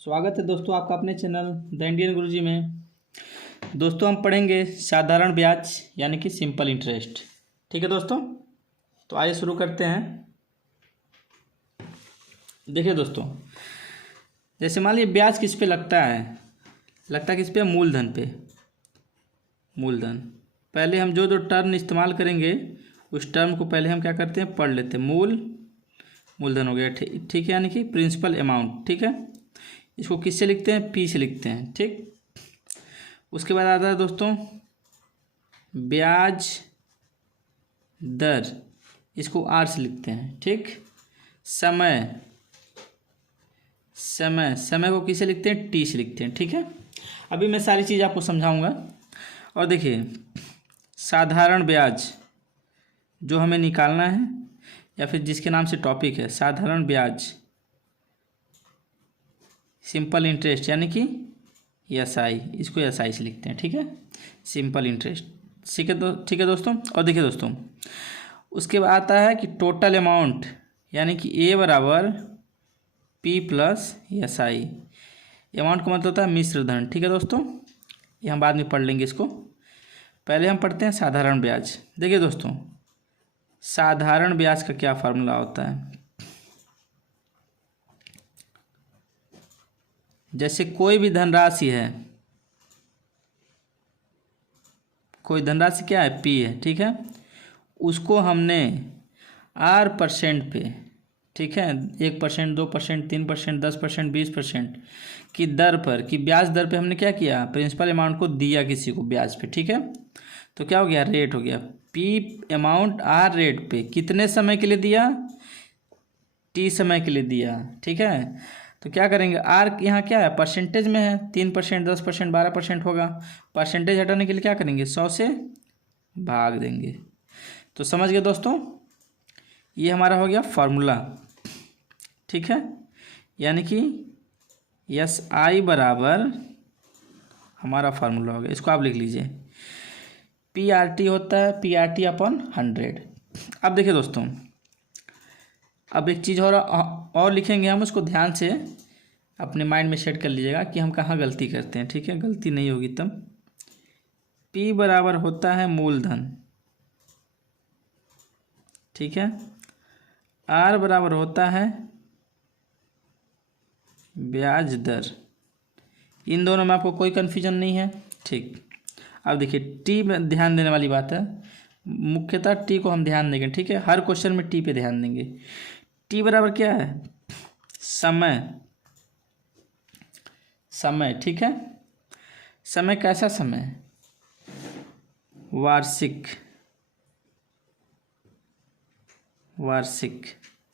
स्वागत है दोस्तों आपका अपने चैनल द इंडियन गुरुजी में। दोस्तों हम पढ़ेंगे साधारण ब्याज यानी कि सिंपल इंटरेस्ट। ठीक है दोस्तों, तो आइए शुरू करते हैं। देखिए दोस्तों, जैसे मान लीजिए ब्याज किस पे लगता है किस पे? मूलधन पे। मूलधन पहले हम जो टर्म इस्तेमाल करेंगे उस टर्म को पहले हम क्या करते हैं, पढ़ लेते हैं। मूलधन हो गया, ठीक है, यानी कि प्रिंसिपल अमाउंट। ठीक है, इसको किससे लिखते हैं? पी से लिखते हैं। ठीक, उसके बाद आता है दोस्तों ब्याज दर, इसको आर से लिखते हैं। ठीक, समय को किसे लिखते हैं? टी से लिखते हैं। ठीक है, अभी मैं सारी चीज़ आपको समझाऊंगा। और देखिए, साधारण ब्याज जो हमें निकालना है या फिर जिसके नाम से टॉपिक है साधारण ब्याज, सिंपल इंटरेस्ट यानी कि एसआई, इसको एसआई से लिखते हैं। ठीक है, सिंपल इंटरेस्ट। ठीक है दोस्तों। और देखिए दोस्तों, उसके बाद आता है कि टोटल अमाउंट यानी कि ए बराबर पी प्लस एसआई। अमाउंट का मतलब होता है मिश्र धन। ठीक है दोस्तों, ये हम बाद में पढ़ लेंगे इसको। पहले हम पढ़ते हैं साधारण ब्याज। देखिए दोस्तों, साधारण ब्याज का क्या फार्मूला होता है? जैसे कोई भी धनराशि है, कोई धनराशि क्या है? पी है। ठीक है, उसको हमने आर परसेंट पे, ठीक है, 1%, 2%, 3%, 10%, 20% की दर पर, की ब्याज दर पे हमने क्या किया? प्रिंसिपल अमाउंट को दिया किसी को ब्याज पे। ठीक है, तो क्या हो गया? रेट हो गया। पी अमाउंट आर रेट पे कितने समय के लिए दिया? टी समय के लिए दिया। ठीक है, तो क्या करेंगे? आर यहाँ क्या है? परसेंटेज में है। 3%, 10%, 12% होगा। परसेंटेज हटाने के लिए क्या करेंगे? 100 से भाग देंगे। तो समझ गए दोस्तों, ये हमारा हो गया फॉर्मूला। ठीक है, यानी कि एस आई बराबर हमारा फार्मूला हो गया। इसको आप लिख लीजिए, पी आर टी होता है पी आर टी अपॉन 100। अब देखिए दोस्तों, अब एक चीज़ और लिखेंगे हम, उसको ध्यान से अपने माइंड में सेट कर लीजिएगा कि हम कहाँ गलती करते हैं। ठीक है, गलती नहीं होगी तब। P बराबर होता है मूलधन, ठीक है, R बराबर होता है ब्याज दर। इन दोनों में आपको कोई कन्फ्यूजन नहीं है? ठीक, अब देखिए टी में ध्यान देने वाली बात है, मुख्यतः टी को हम ध्यान देंगे। ठीक है, हर क्वेश्चन में टी पे ध्यान देंगे। टी बराबर क्या है? समय। ठीक है, समय कैसा समय? वार्षिक,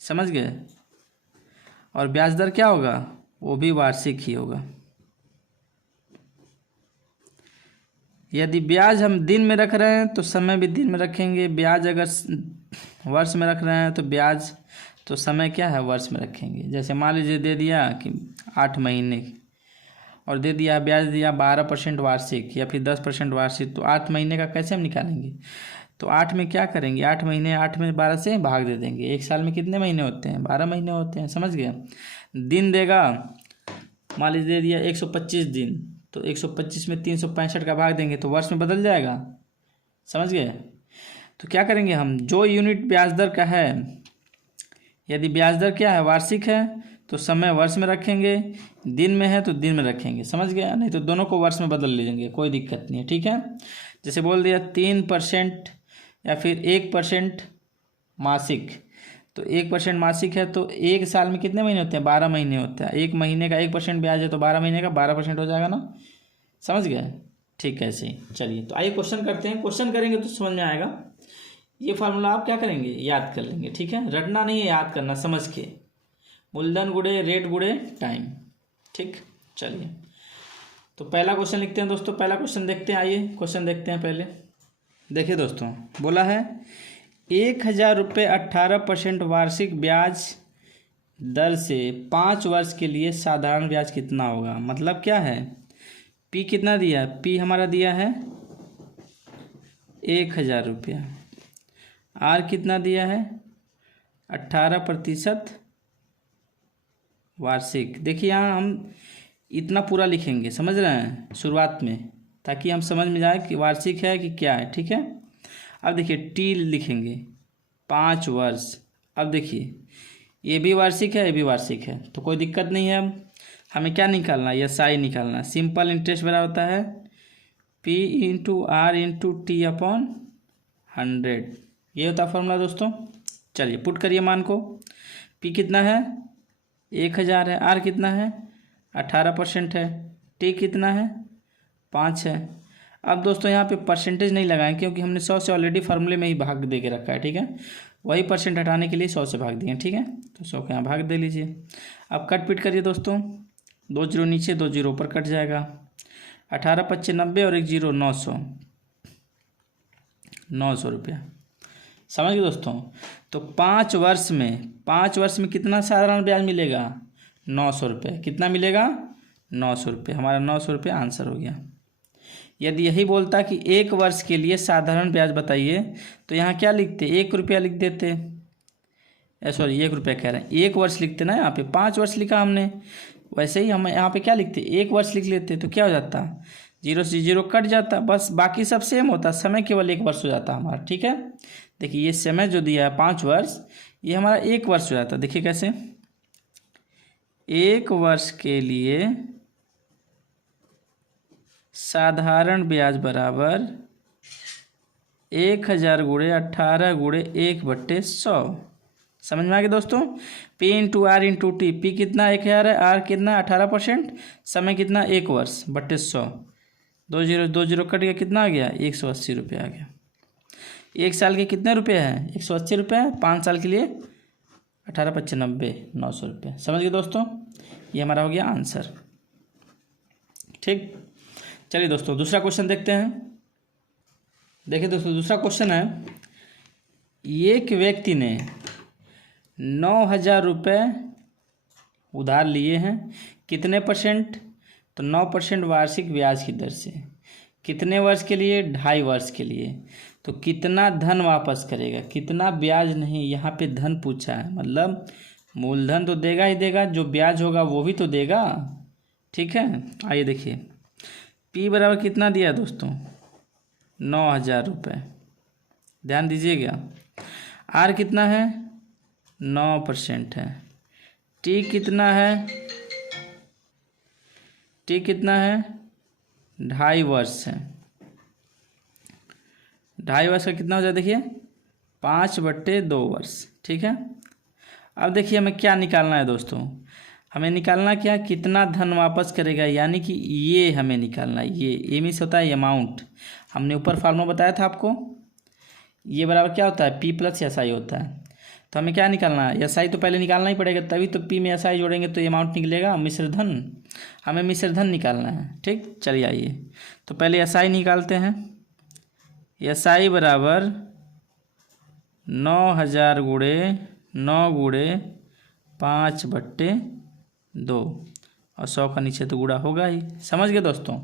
समझ गए। और ब्याज दर क्या होगा? वो भी वार्षिक ही होगा। यदि ब्याज हम दिन में रख रहे हैं तो समय भी दिन में रखेंगे। ब्याज अगर वर्ष में रख रहे हैं तो ब्याज, तो समय क्या है? वर्ष में रखेंगे। जैसे मान लीजिए दे दिया कि 8 महीने और दे दिया ब्याज दिया 12% वार्षिक या फिर 10% वार्षिक, तो 8 महीने का कैसे हम निकालेंगे? तो 8 में क्या करेंगे? 8 महीने, 8 में 12 से भाग दे देंगे। एक साल में कितने महीने होते हैं? 12 महीने होते हैं। समझ गए। दिन देगा, मान लीजिए दे दिया 125 दिन, तो 125 में 365 का भाग देंगे तो वर्ष में बदल जाएगा। समझ गए। तो क्या करेंगे हम, जो यूनिट ब्याज दर का है, यदि ब्याज दर क्या है? वार्षिक है, तो समय वर्ष में रखेंगे। दिन में है तो दिन में रखेंगे। समझ गया, नहीं तो दोनों को वर्ष में बदल लीजिए, कोई दिक्कत नहीं है। ठीक है, जैसे बोल दिया 3% या फिर 1% मासिक, तो 1% मासिक है तो एक साल में कितने महीने होते हैं? 12 महीने होते हैं। एक महीने का 1% ब्याज है तो 12 महीने का 12% हो जाएगा ना। समझ गए। ठीक है, ऐसे ही चलिए, तो आइए क्वेश्चन करते हैं। क्वेश्चन करेंगे तो समझ में आएगा। ये फार्मूला आप क्या करेंगे? याद कर लेंगे। ठीक है, रटना नहीं है, याद करना समझ के। मूलधन गुणे रेट गुणे टाइम। ठीक, चलिए, तो पहला क्वेश्चन लिखते हैं दोस्तों। पहला क्वेश्चन देखते हैं, आइए क्वेश्चन देखते हैं पहले। देखिए दोस्तों, बोला है 1000 रुपये 18% वार्षिक ब्याज दर से 5 वर्ष के लिए साधारण ब्याज कितना होगा? मतलब क्या है? पी कितना दिया? पी हमारा दिया है 1000 रुपया। आर कितना दिया है? 18% वार्षिक। देखिए यहाँ हम इतना पूरा लिखेंगे, समझ रहे हैं, शुरुआत में, ताकि हम समझ में जाए कि वार्षिक है कि क्या है। ठीक है, अब देखिए टी लिखेंगे 5 वर्ष। अब देखिए ये भी वार्षिक है, ये भी वार्षिक है, तो कोई दिक्कत नहीं है। अब हमें क्या निकालना है, एसआई निकालना है। सिंपल इंटरेस्ट बराबर होता है P into R into T upon 100, ये होता है फॉर्मूला दोस्तों। चलिए पुट करिए मान को। P कितना है 1000 है, आर कितना है 18% है, टी कितना है 5 है। अब दोस्तों यहाँ पे परसेंटेज नहीं लगाएं, क्योंकि हमने 100 से ऑलरेडी फार्मूले में ही भाग दे के रखा है। ठीक है, वही परसेंट हटाने के लिए 100 से भाग दिए। ठीक है, तो 100 को यहाँ भाग दे लीजिए। अब कट पिट करिए दोस्तों, 2 जीरो नीचे 2 जीरो ऊपर कट जाएगा। 18 पच्चीस 90 और 1 जीरो 900, 900 रुपया। समझ गए दोस्तों। तो 5 वर्ष में कितना साधारण ब्याज मिलेगा 900 रुपये। कितना मिलेगा 900 रुपये। हमारा 900 रुपये आंसर हो गया। यदि यही बोलता कि 1 वर्ष के लिए साधारण ब्याज बताइए, तो यहाँ क्या लिखते 1 रुपया लिख देते। सॉरी 1 रुपया कह रहे हैं, 1 वर्ष लिखते ना, यहाँ पे 5 वर्ष लिखा हमने, वैसे ही हम यहाँ पे क्या लिखते 1 वर्ष लिख लेते, तो क्या हो जाता 0 से 0 कट जाता, बस बाकी सब सेम होता, समय केवल 1 वर्ष हो जाता हमारा। ठीक है, देखिए ये समय जो दिया है 5 वर्ष, ये हमारा 1 वर्ष हो जाता। देखिए कैसे, 1 वर्ष के लिए साधारण ब्याज बराबर 1000 गुणे 18 गुणे 1/100। समझ में आ गया दोस्तों। P into R into T, P कितना 1000 है, आर कितना 18%, समय कितना 1 वर्ष बट्टे 100, 2 जीरो कट गया, कितना आ गया 180 रुपये आ गया। 1 साल के कितने रुपये हैं 180 रुपये है, 5 साल के लिए 18 पच्चीस 90, 900 रुपये। समझ गए दोस्तों, ये हमारा हो गया आंसर। ठीक, चलिए दोस्तों दूसरा क्वेश्चन देखते हैं। देखिए दोस्तों दूसरा क्वेश्चन है, एक व्यक्ति ने 9000 रुपये उधार लिए हैं, कितने %, तो 9% वार्षिक ब्याज की दर से। कितने वर्ष के लिए 2.5 वर्ष के लिए। तो कितना धन वापस करेगा, कितना ब्याज नहीं, यहाँ पे धन पूछा है, मतलब मूलधन तो देगा ही देगा, जो ब्याज होगा वो भी तो देगा। ठीक है, आइए देखिए P बराबर कितना दिया दोस्तों 9000 रुपये, ध्यान दीजिएगा। R कितना है 9% है, T कितना है 2.5 वर्ष है। 2.5 वर्ष का कितना हो जाए, देखिए 5/2 वर्ष। ठीक है, अब देखिए हमें क्या निकालना है दोस्तों, हमें निकालना क्या, कितना धन वापस करेगा, यानी कि ये हमें निकालना है। ये मीन्स होता है अमाउंट, हमने ऊपर फार्मूला बताया था आपको, ये बराबर क्या होता है P प्लस SI होता है। तो हमें क्या निकालना है, SI तो पहले निकालना ही पड़ेगा, तभी तो P में SI जोड़ेंगे तो अमाउंट निकलेगा, मिश्र धन। हमें मिश्र धन निकालना है। ठीक, चलिए आइए तो पहले SI निकालते हैं। SI बराबर 9000 गुणे 9 गुणे 5/2, और 100 का नीचे तो गुणा होगा ही। समझ गए दोस्तों।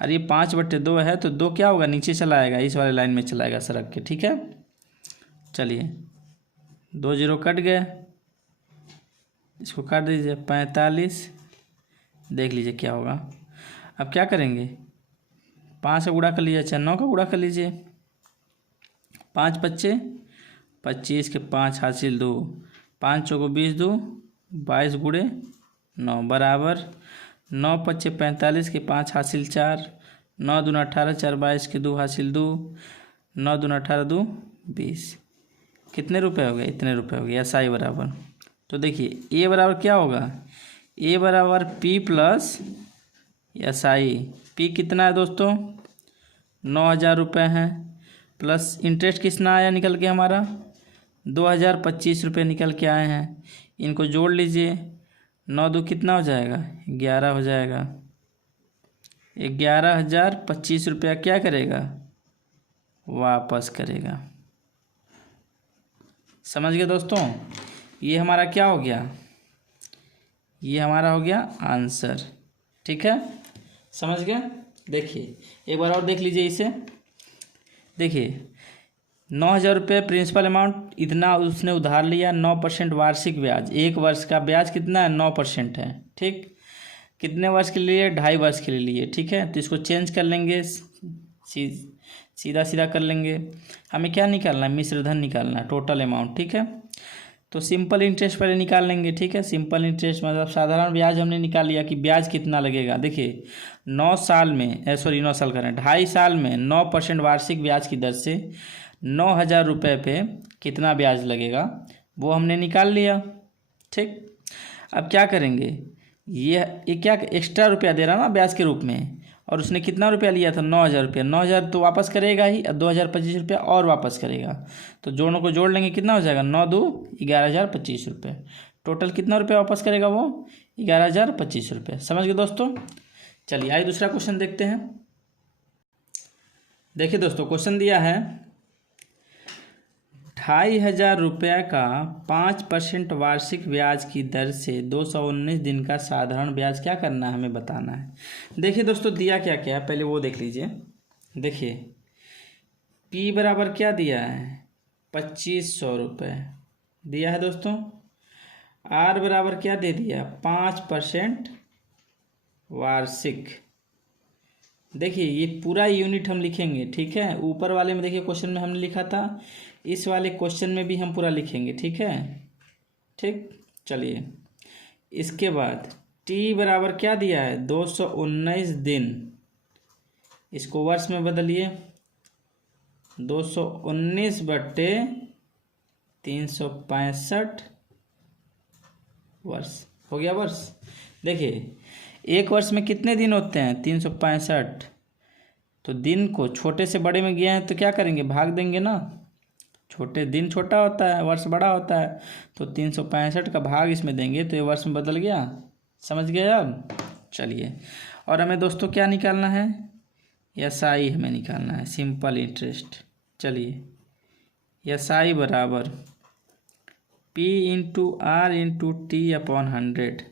अरे ये 5/2 है, तो 2 क्या होगा नीचे चला आएगा, इस वाले लाइन में चलाएगा सरक के। ठीक है, चलिए 2 जीरो कट गए, इसको काट दीजिए 45, देख लीजिए क्या होगा। अब क्या करेंगे, 5 का गुणा कर लीजिए, अच्छा 9 का गुणा कर लीजिए। 5 पच्चे 25 के 5 हासिल 2, 5 चौको 20 2 22 गुणे 9 बराबर 9 पच्चे 45 के 5 हासिल 4, 9 दूना 18, 4 22 के 2 हासिल 2, 9 दूना 18 2 20। कितने रुपए हो गए, इतने रुपए हो गए। SI बराबर, तो देखिए A बराबर क्या होगा, A बराबर P प्लस SI। P कितना है दोस्तों 9000 रुपये है, प्लस इंटरेस्ट कितना आया निकल के हमारा 2025 रुपये निकल के आए हैं। इनको जोड़ लीजिए, 9 दो कितना हो जाएगा 11 हो जाएगा। 11,025 रुपया क्या करेगा, वापस करेगा। समझ गए दोस्तों, ये हमारा क्या हो गया, ये हमारा हो गया आंसर। ठीक है, समझ गए। देखिए एक बार और देख लीजिए इसे। देखिए 9000 रुपये प्रिंसिपल अमाउंट, इतना उसने उधार लिया, 9% वार्षिक ब्याज, 1 वर्ष का ब्याज कितना है 9% है। ठीक, कितने वर्ष के लिए? 2.5 वर्ष के लिए लिए, ठीक है। तो इसको चेंज कर लेंगे, सीधा सीधा कर लेंगे। हमें क्या निकालना है? मिश्रधन निकालना है, टोटल अमाउंट, ठीक है। तो सिंपल इंटरेस्ट पहले निकाल लेंगे, ठीक है। सिंपल इंटरेस्ट मतलब साधारण ब्याज हमने निकाल लिया कि ब्याज कितना लगेगा। देखिए 9 साल में 9 साल करें 2.5 साल में 9% वार्षिक ब्याज की दर से 9,000 रुपये पे कितना ब्याज लगेगा वो हमने निकाल लिया, ठीक। अब क्या करेंगे, ये क्या एक्स्ट्रा रुपया दे रहा ना ब्याज के रूप में, और उसने कितना रुपया लिया था? 9,000 रुपया। 9,000 तो वापस करेगा ही, 2,025 रुपया और वापस करेगा। तो दोनों को जोड़ लेंगे, कितना हो जाएगा? 9 2 11,025 रुपये। टोटल कितना रुपया वापस करेगा वो? 11,025 रुपये। समझ गए दोस्तों? चलिए आइए दूसरा क्वेश्चन देखते हैं। देखिए दोस्तों, क्वेश्चन दिया है 2,500 रुपये का 5% वार्षिक ब्याज की दर से 219 दिन का साधारण ब्याज क्या करना है, हमें बताना है। देखिए दोस्तों, दिया क्या क्या है पहले वो देख लीजिए। देखिए P बराबर क्या दिया है? 2,500 रुपये दिया है दोस्तों। R बराबर क्या दे दिया? 5% वार्षिक। देखिए ये पूरा यूनिट हम लिखेंगे, ठीक है। ऊपर वाले में देखिए क्वेश्चन में हमने लिखा था, इस वाले क्वेश्चन में भी हम पूरा लिखेंगे, ठीक है, ठीक। चलिए इसके बाद T बराबर क्या दिया है? 219 दिन। इसको वर्ष में बदलिए, 219/365 वर्ष हो गया वर्ष। देखिए एक वर्ष में कितने दिन होते हैं? 365। तो दिन को छोटे से बड़े में गया है तो क्या करेंगे? भाग देंगे ना। छोटे दिन छोटा होता है, वर्ष बड़ा होता है, तो 365 का भाग इसमें देंगे तो ये वर्ष में बदल गया। समझ गए अब? चलिए, और हमें दोस्तों क्या निकालना है? SI हमें निकालना है, सिंपल इंटरेस्ट। चलिए SI बराबर P × R × T/100।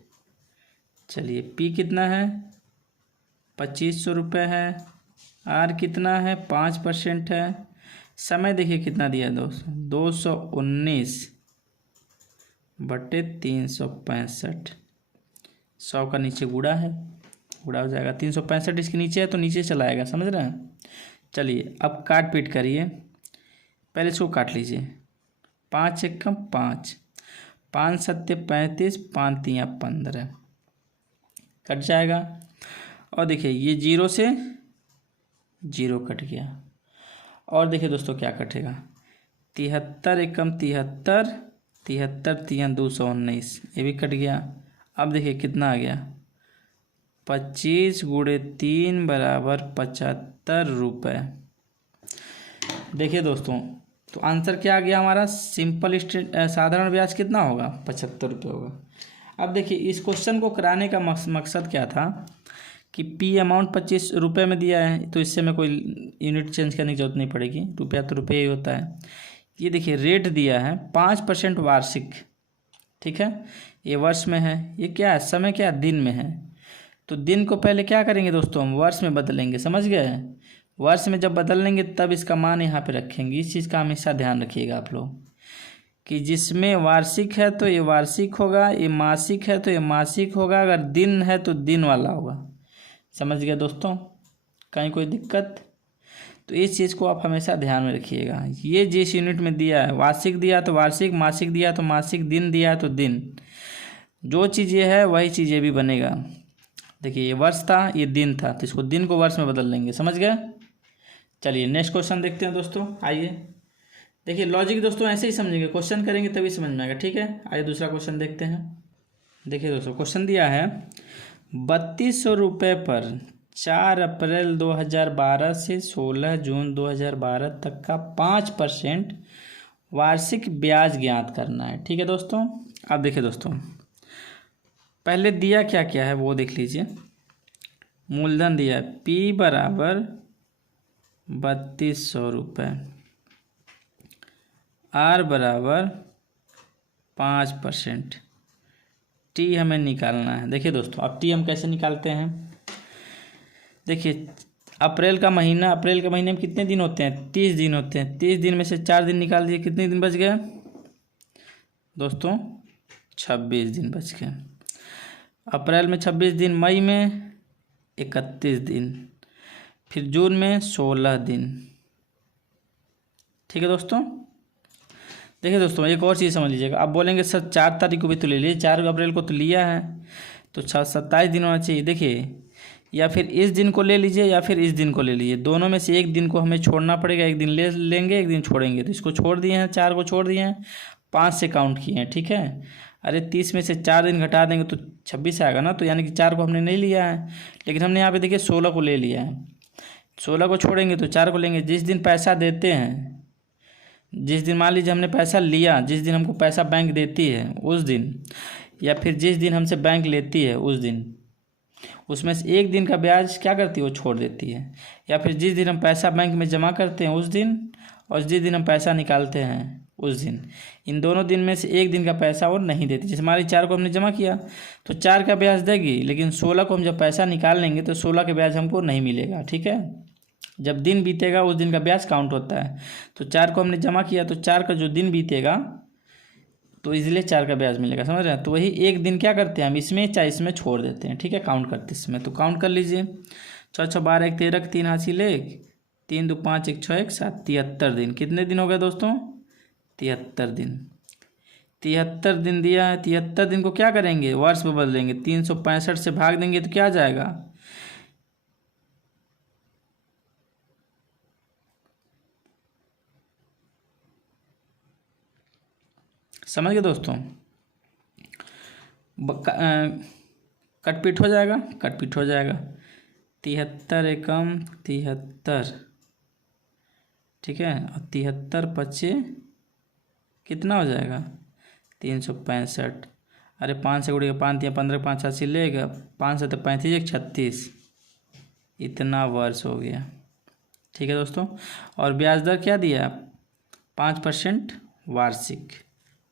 चलिए P कितना है? 2,500 रुपये है। R कितना है? 5% है। समय देखिए कितना दिया है दोस्तों? 219/365। 100 का नीचे गुणा है, गुणा हो जाएगा। 365 इसके नीचे है तो नीचे चला आएगा, समझ रहे हैं। चलिए अब काट पीट करिए, पहले इसको काट लीजिए। 5 एकम 5, 5 7 35, 5 3 15 कट जाएगा। और देखिए ये 0 से 0 कट गया। और देखिए दोस्तों क्या कटेगा? 73 एकम 73, 73 3 219, ये भी कट गया। अब देखिए कितना आ गया? 25 × 3 = 75 रुपये। देखिए दोस्तों, तो आंसर क्या आ गया हमारा? सिंपल साधारण ब्याज कितना होगा? 75 रुपये होगा। अब देखिए इस क्वेश्चन को कराने का मकसद क्या था कि P अमाउंट 25 रुपये में दिया है, तो इससे में कोई यूनिट चेंज करने की जरूरत नहीं पड़ेगी, रुपया तो रुपये ही होता है। ये देखिए रेट दिया है 5% वार्षिक, ठीक है, ये वर्ष में है। ये क्या है? समय क्या है? दिन में है। तो दिन को पहले क्या करेंगे दोस्तों? हम वर्ष में बदलेंगे, समझ गए। वर्ष में जब बदल लेंगे तब इसका मान यहाँ पे रखेंगे। इस चीज़ का हमेशा ध्यान रखिएगा आप लोग कि जिसमें वार्षिक है तो ये वार्षिक होगा, ये मासिक है तो ये मासिक होगा, अगर दिन है तो दिन वाला होगा। समझ गए दोस्तों? कहीं कोई दिक्कत? तो इस चीज़ को आप हमेशा ध्यान में रखिएगा। ये जिस यूनिट में दिया है, वार्षिक दिया तो वार्षिक, मासिक दिया तो मासिक, दिन दिया तो दिन, जो चीज़ ये है वही चीज़ ये भी बनेगा। देखिए ये वर्ष था, ये दिन था, तो इसको दिन को वर्ष में बदल लेंगे। समझ गए? चलिए नेक्स्ट क्वेश्चन देखते हैं दोस्तों। आइए देखिए लॉजिक दोस्तों ऐसे ही समझेंगे, क्वेश्चन करेंगे तभी समझ में आएगा, ठीक है। आइए दूसरा क्वेश्चन देखते हैं। देखिए दोस्तों क्वेश्चन दिया है 3,200 रुपये पर 4 अप्रैल 2012 से 16 जून 2012 तक का 5% वार्षिक ब्याज ज्ञात करना है, ठीक है दोस्तों। अब देखिए दोस्तों पहले दिया क्या क्या है वो देख लीजिए। मूलधन दिया है P बराबर 3,200 रुपये, R बराबर 5%, T हमें निकालना है। देखिए दोस्तों अब T हम कैसे निकालते हैं? देखिए अप्रैल का महीना, अप्रैल के महीने में कितने दिन होते हैं? 30 दिन होते हैं। 30 दिन में से 4 दिन निकाल दिए, कितने दिन बच गए दोस्तों? 26 दिन बच गए। अप्रैल में 26 दिन, मई में 31 दिन, फिर जून में 16 दिन। ठीक है दोस्तों। देखिए दोस्तों एक और चीज़ समझ लीजिएगा। आप बोलेंगे सर 4 तारीख को भी तो ले लीजिए, 4 अप्रैल को तो लिया है, तो 27 दिन होना चाहिए। देखिए या फिर इस दिन को ले लीजिए या फिर इस दिन को ले लीजिए, दोनों में से एक दिन को हमें छोड़ना पड़ेगा। एक दिन ले लेंगे, एक दिन छोड़ेंगे। तो इसको छोड़ दिए हैं, 4 को छोड़ दिए हैं, 5 से काउंट किए हैं। ठीक है। अरे 30 में से 4 दिन घटा देंगे तो 26 आएगा ना। तो यानी कि 4 को हमने नहीं लिया है, लेकिन हमने यहाँ पे देखिए 16 को ले लिया है। 16 को छोड़ेंगे तो 4 को लेंगे। जिस दिन पैसा देते हैं, जिस दिन मान लीजिए हमने पैसा लिया, जिस दिन हमको पैसा बैंक देती है उस दिन, या फिर जिस दिन हमसे बैंक लेती है उस दिन, उसमें से एक दिन का ब्याज क्या करती है, वो छोड़ देती है। या फिर जिस दिन हम पैसा बैंक में जमा करते हैं उस दिन, और जिस दिन हम पैसा निकालते हैं उस दिन, इन दोनों दिन में से एक दिन का पैसा वो नहीं देती। जैसे हमारी 4 को हमने जमा किया तो 4 का ब्याज देगी, लेकिन 16 को हम जब पैसा निकाल लेंगे तो 16 का ब्याज हमको नहीं मिलेगा। ठीक है। जब दिन बीतेगा उस दिन का ब्याज काउंट होता है। तो 4 को हमने जमा किया तो 4 का जो दिन बीतेगा तो इसलिए 4 का ब्याज मिलेगा, समझ रहे हैं। तो वही एक दिन क्या करते हैं हम, इसमें चाहे इसमें छोड़ देते हैं। ठीक है। काउंट करते इसमें, तो काउंट कर लीजिए। 6 6 12 1 13, 3 हासिल 1, 3 2 5 1 6 1 7, 73 दिन। कितने दिन हो गए दोस्तों, 73 दिन। 73 दिन दिया है। 73 दिन को क्या करेंगे, वर्ष में बदलेंगे। 365 से भाग देंगे तो क्या आ जाएगा, समझ गए दोस्तों। कटपीट हो जाएगा, कटपीट हो जाएगा। 73 एकम 73, ठीक है। और 73 पच्चे कितना हो जाएगा, 365। अरे 5 से गुड़े 5 या 15 5 80 लेगा, 5 से तो 35 1 36, इतना वर्ष हो गया। ठीक है दोस्तों। और ब्याज दर क्या दिया, 5% वार्षिक।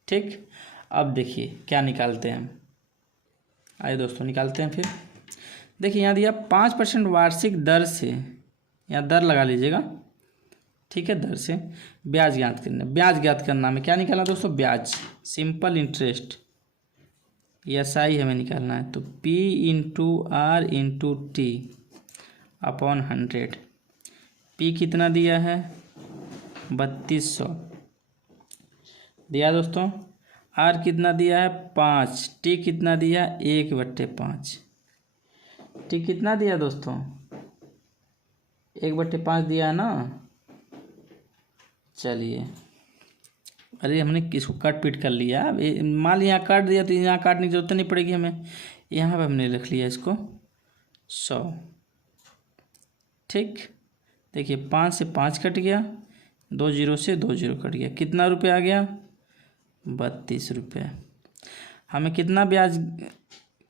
ठीक। अब देखिए क्या निकालते हैं, आइए दोस्तों निकालते हैं। फिर देखिए यहाँ दिया 5% वार्षिक दर से, यहाँ दर लगा लीजिएगा। ठीक है। दर से ब्याज ज्ञात करना, ब्याज ज्ञात करना में क्या निकालना दोस्तों, ब्याज, सिंपल इंटरेस्ट, SI हमें निकालना है। तो P into R into T upon 100। P कितना दिया है, 3200 दिया दोस्तों। R कितना दिया है, 5। T कितना दिया, 1/5। T कितना दिया दोस्तों, 1/5 दिया है ना। चलिए, अरे हमने किसको काट पीट कर लिया। मान लिया यहाँ काट दिया तो यहाँ काटने की जरूरत नहीं पड़ेगी हमें, यहाँ पे हमने लिख लिया इसको 100। ठीक। देखिए 5 से 5 कट गया, 2 0 से 2 0 कट गया, कितना रुपये आ गया, 32 रुपये। हमें कितना ब्याज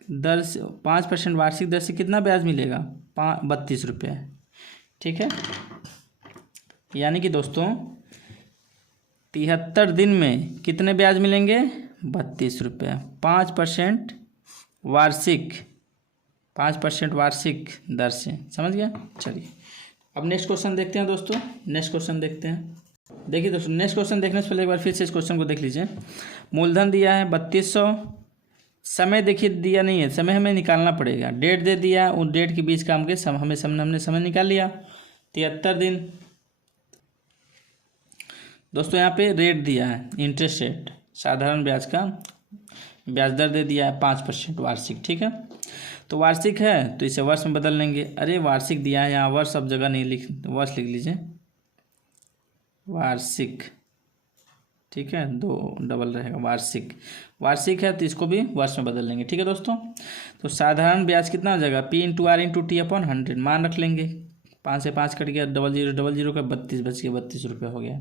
दर से, 5% वार्षिक दर से कितना ब्याज मिलेगा, 32 रुपये। ठीक है। यानी कि दोस्तों 73 दिन में कितने ब्याज मिलेंगे, 32 रुपये। 5% वार्षिक, 5% वार्षिक दर से, समझ गया। चलिए अब नेक्स्ट क्वेश्चन देखते हैं दोस्तों। नेक्स्ट क्वेश्चन देखते हैं। देखिए दोस्तों नेक्स्ट क्वेश्चन देखने से पहले एक बार फिर से इस क्वेश्चन को देख लीजिए। मूलधन दिया है 3200, समय देखिए दिया नहीं है, समय हमें निकालना पड़ेगा। डेट दे दिया, उन डेट के बीच काम के हमने समय निकाल लिया, 73 दिन। दोस्तों यहाँ पे रेट दिया है, इंटरेस्ट रेट, साधारण ब्याज का ब्याज दर दे दिया है 5% वार्षिक। ठीक है। तो वार्षिक है तो इसे वर्ष में बदल लेंगे। अरे वार्षिक दिया है, यहाँ वर्ष सब जगह नहीं लिख, वर्ष लिख लीजिए, वार्षिक। ठीक है, 2 डबल रहेगा, वार्षिक। वार्षिक है तो इसको भी वर्ष में बदल लेंगे। ठीक है दोस्तों। तो साधारण ब्याज कितना हो जाएगा, P into R into T upon 100 मान रख लेंगे। 5 से 5 कट गया, 0000 का 32 बच गया, 32 रुपये हो गया।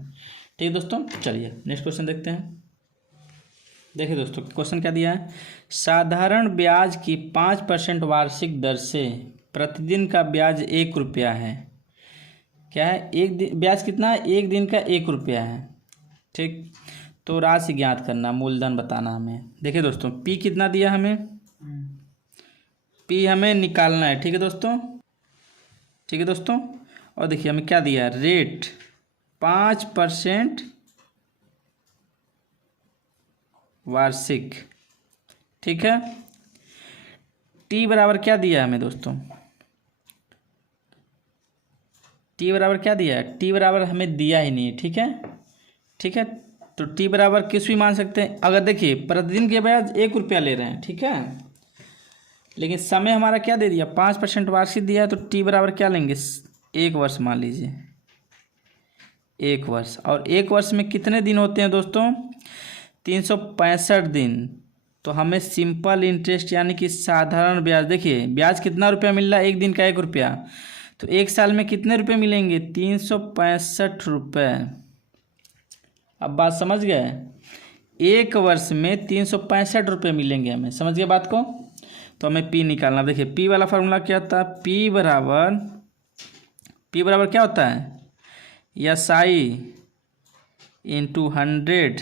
ठीक है दोस्तों। चलिए नेक्स्ट क्वेश्चन देखते हैं। देखिए दोस्तों क्वेश्चन क्या दिया है, साधारण ब्याज की 5% वार्षिक दर से प्रतिदिन का ब्याज 1 रुपया है। क्या है, एक दिन ब्याज कितना है, एक दिन का 1 रुपया है। ठीक। तो राशि ज्ञात करना, मूलधन बताना हमें। देखिए दोस्तों P कितना दिया हमें, P हमें निकालना है। ठीक है दोस्तों। ठीक है दोस्तों। और देखिए हमें क्या दिया है, रेट 5% वार्षिक। ठीक है। टी बराबर क्या दिया है हमें दोस्तों, टी बराबर क्या दिया है, टी बराबर हमें दिया ही नहीं है। ठीक है, ठीक है, तो टी बराबर किस भी मान सकते हैं। अगर देखिए प्रतिदिन के ब्याज 1 रुपया ले रहे हैं, ठीक है, लेकिन समय हमारा क्या दे दिया, 5% वार्षिक दिया है, तो टी बराबर क्या लेंगे, 1 वर्ष मान लीजिए, 1 वर्ष। और 1 वर्ष में कितने दिन होते हैं दोस्तों, 365 दिन। तो हमें सिंपल इंटरेस्ट यानी कि साधारण ब्याज, देखिए ब्याज कितना रुपया मिल रहा है, एक दिन का 1 रुपया, तो 1 साल में कितने रुपये मिलेंगे, 365 रुपये। अब बात समझ गए, 1 वर्ष में 365 रुपये मिलेंगे हमें, समझ गए बात को। तो हमें पी निकालना, देखिए पी वाला फार्मूला क्या होता है, पी बराबर क्या होता है, SI into 100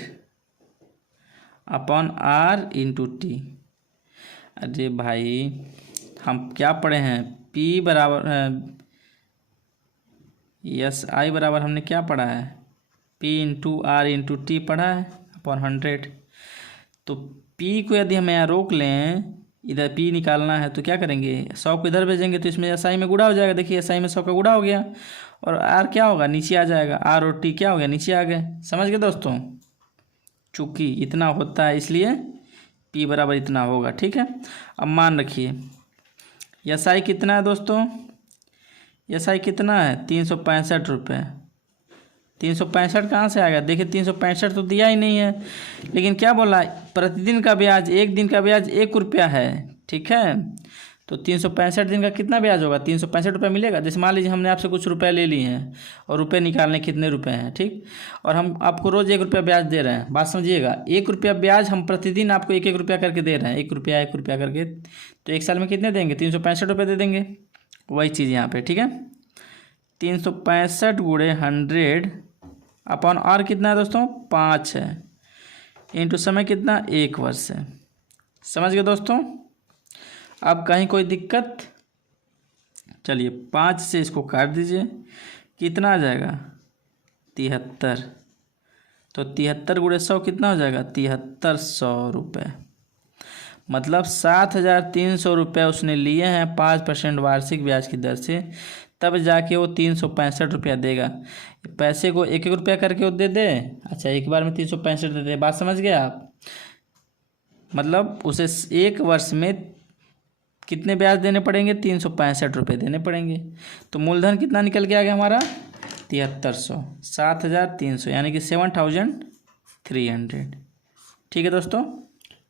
upon R into T. अरे भाई हम क्या पढ़े हैं, P बराबर SI बराबर हमने क्या पढ़ा है, P into R into T पढ़ा है अपॉन 100। तो P को यदि हम यहाँ रोक लें, इधर P निकालना है तो क्या करेंगे, 100 को इधर भेजेंगे तो इसमें SI में गुणा हो जाएगा। देखिए SI में 100 का गुणा हो गया, और R क्या होगा, नीचे आ जाएगा, R और T क्या हो गया, नीचे आ गए। समझ गए दोस्तों, चूँकि इतना होता है इसलिए P बराबर इतना होगा। ठीक है, अब मान रखिए SI कितना है दोस्तों, SI कितना है, 365 रुपये। 365 कहाँ से आ गया, देखिए 365 तो दिया ही नहीं है, लेकिन क्या बोला, प्रतिदिन का ब्याज, एक दिन का ब्याज 1 रुपया है। ठीक है, तो 365 दिन का कितना ब्याज होगा, 365 रुपये मिलेगा। जैसे मान लीजिए हमने आपसे कुछ रुपए ले लिए हैं और रुपए निकालने कितने रुपए हैं, ठीक, और हम आपको रोज़ 1 रुपया ब्याज दे रहे हैं। बात समझिएगा, 1 रुपया ब्याज हम प्रतिदिन आपको 1-1 रुपया करके दे रहे हैं, 1 रुपया करके, तो 1 साल में कितने देंगे, 365 रुपये दे देंगे। वही चीज़ यहाँ पर, ठीक है, 365 गुणे 100 अपॉन R कितना है दोस्तों, 5 है, इंटू समय कितना, 1 वर्ष है। समझ गए दोस्तों। अब कहीं कोई दिक्कत, चलिए 5 से इसको काट दीजिए, कितना आ जाएगा, 73। तो 73 गुणे 100 कितना हो जाएगा, 7300 रुपये। मतलब 7300 रुपये उसने लिए हैं 5% वार्षिक ब्याज की दर से, तब जाके वो 365 रुपया देगा। पैसे को 1-1 रुपया करके वो दे दे, अच्छा एक बार में 365 दे दे। बात समझ गए आप, मतलब उसे 1 वर्ष में कितने ब्याज देने पड़ेंगे, 365 रुपये देने पड़ेंगे। तो मूलधन कितना निकल के आ गया हमारा, 7300, 7300 यानी कि 7300। ठीक है दोस्तों,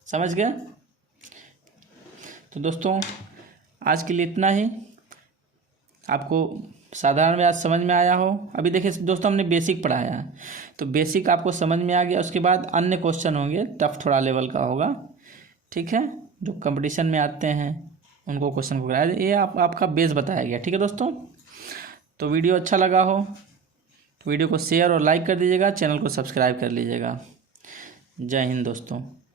समझ गए। तो दोस्तों आज के लिए इतना ही, आपको साधारण ब्याज समझ में आया हो। अभी देखिए दोस्तों हमने बेसिक पढ़ाया, तो बेसिक आपको समझ में आ गया, उसके बाद अन्य क्वेश्चन होंगे, टफ थोड़ा लेवल का होगा। ठीक है, जो कंपटीशन में आते हैं उनको क्वेश्चन को कराया, ये आपका बेस बताया गया। ठीक है दोस्तों, तो वीडियो अच्छा लगा हो तो वीडियो को शेयर और लाइक कर दीजिएगा, चैनल को सब्सक्राइब कर लीजिएगा। जय हिंद दोस्तों।